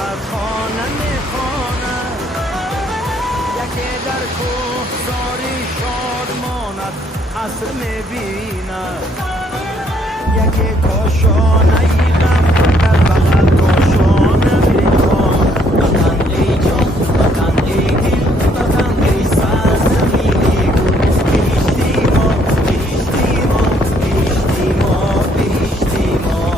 خطها نمیخواند، یکی در کوهساری شادماند عصر میبیند، یکی کاشانه غم در بغل کاشانه میخواند. وطن ای جان، وطن ای دل، وطن ای سرزمینی گل، بهشتی ما، بهشتی ما، بهشتی ما، بهشتی ما.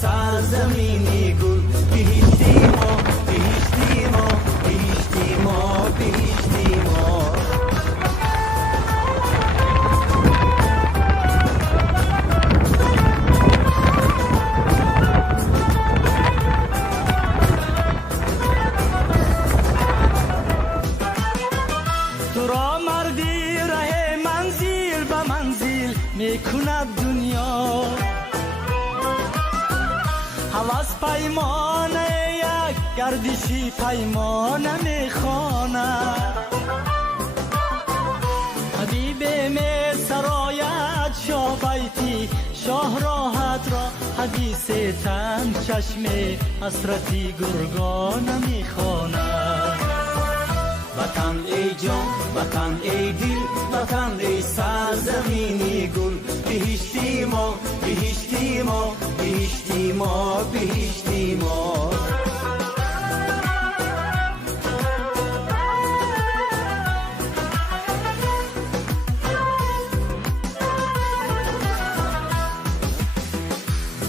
سرزمینی گل، بهشتی ما، بهشتی ما، بهشتی ما، بهشتی ما. تو را مردی ره منزل به منزل میکند دنیا، حواس پیمانه یک گردشی پیمانه میخواند، حبیب می سرایت شاه بیتی شاه راحت را، حدیث تن چشم حسرتی گرگان میخواند. وطن ای جان، وطن ای دل، وطن ای سرزمینی گل، بهشتی ما، بهشتی ما، بهشتی ما، بهشتی ما.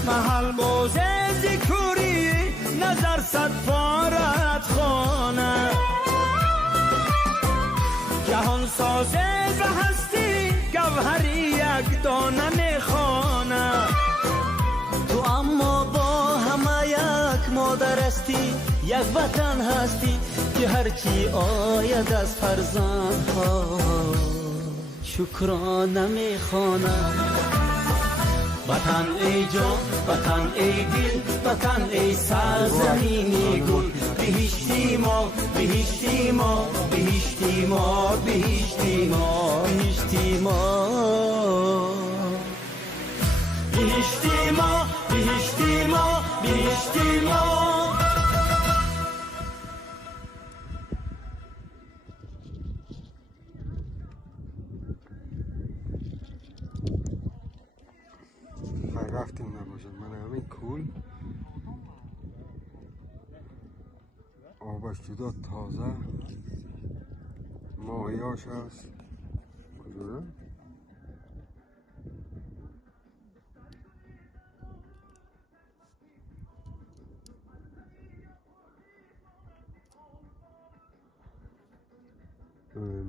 محل موزه ذکری نظر صد فارت خانه، جهان سازه به هستی گوهری یک دانه میخوانه. تو اما با همه یک مادر هستی، یک وطن هستی که هرچی آید از فرزندها شکرانه میخوانه. وطن ای جان، وطن ای دل، وطن ای سرزمینی گل، بهشتی ما، بهشتی ما، بهشتی ما، بهشتی ما، بهشتی ما، بهشتی ما، بهشتی ما، بهشتی ما. رفتیم نباشد من همین کول آبش جدا تازه ماهیاش هست کجوره؟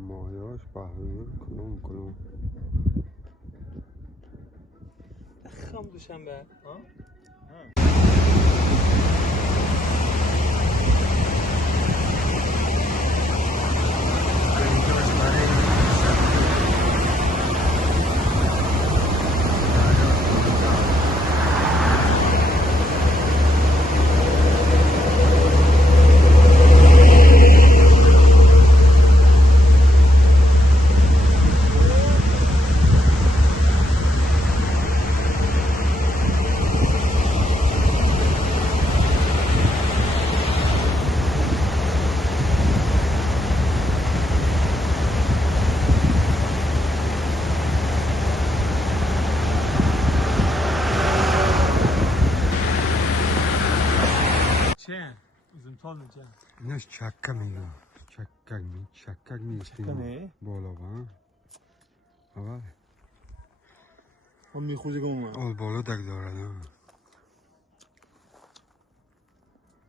ماهیاش بهیر کلون خم دوشنبه ها؟ ایناش چکه میگه چکک میشتیم بالا با اول هم میخوزی گمه آل بالا دک دارد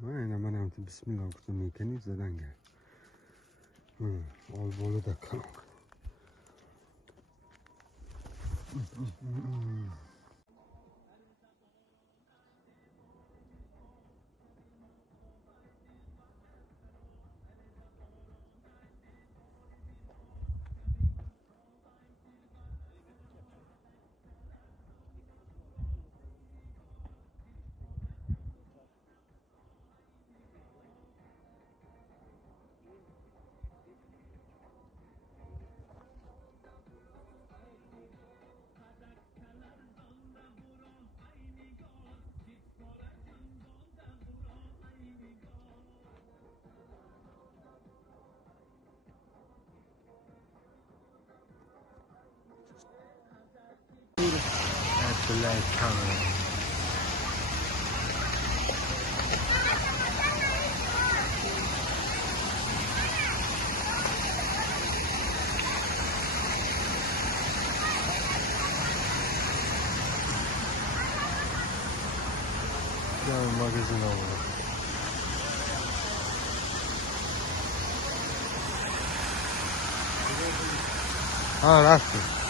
من تو بسم الله گفتم میکنی زدن گرد آل بولو دکم That's the light camera. Magazin olmalı. Ha rastlı.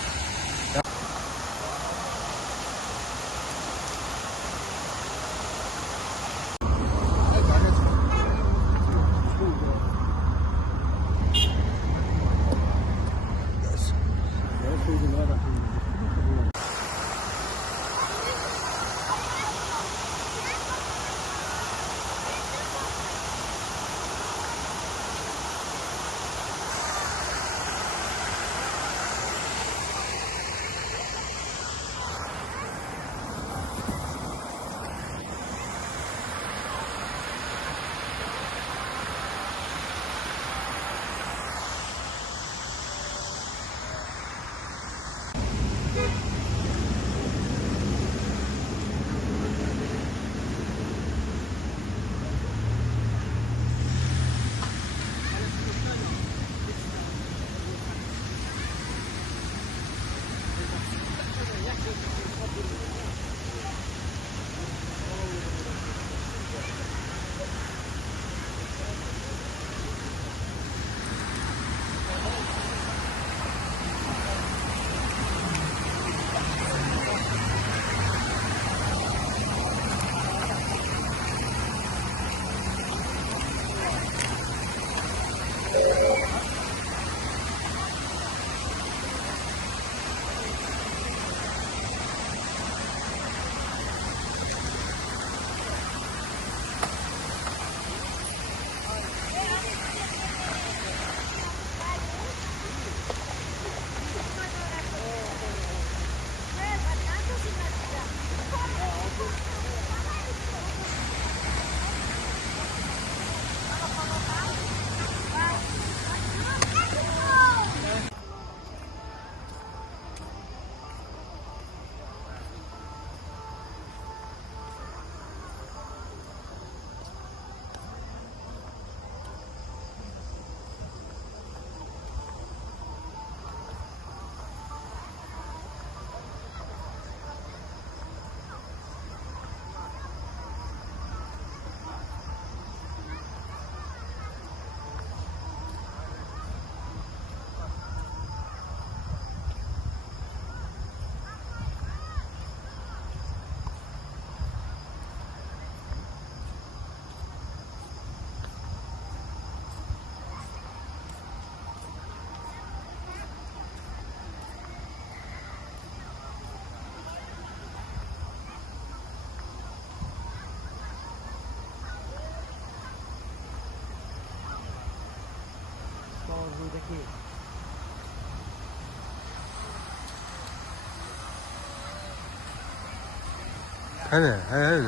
Hani,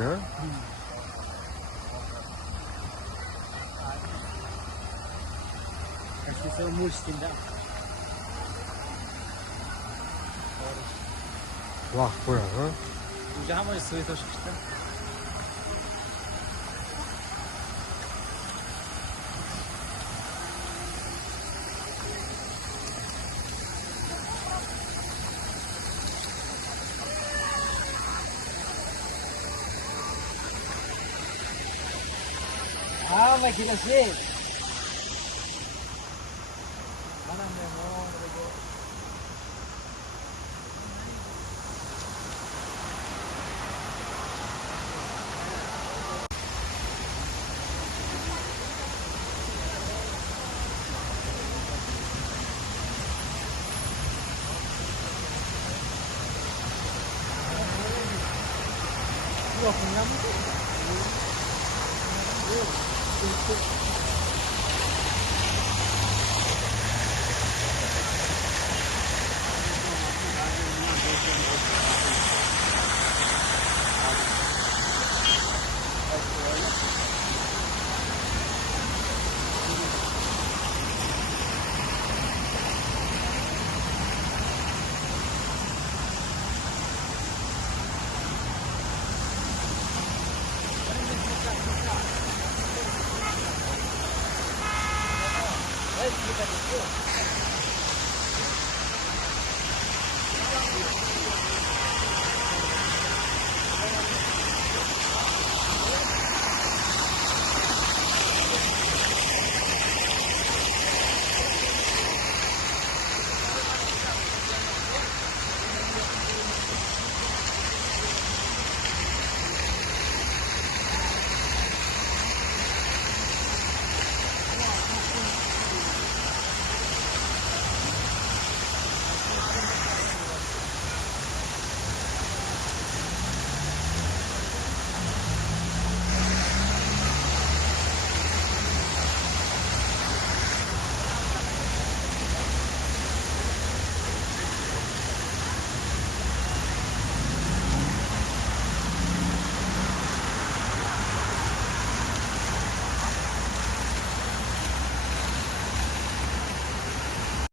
ne? Questi sono muschi da. Vah bura ha? اینجا همون سوی تا شکشته Ah, may kinasi. Manang mo, nalago. Wah, kenyam tu. Kita dulu.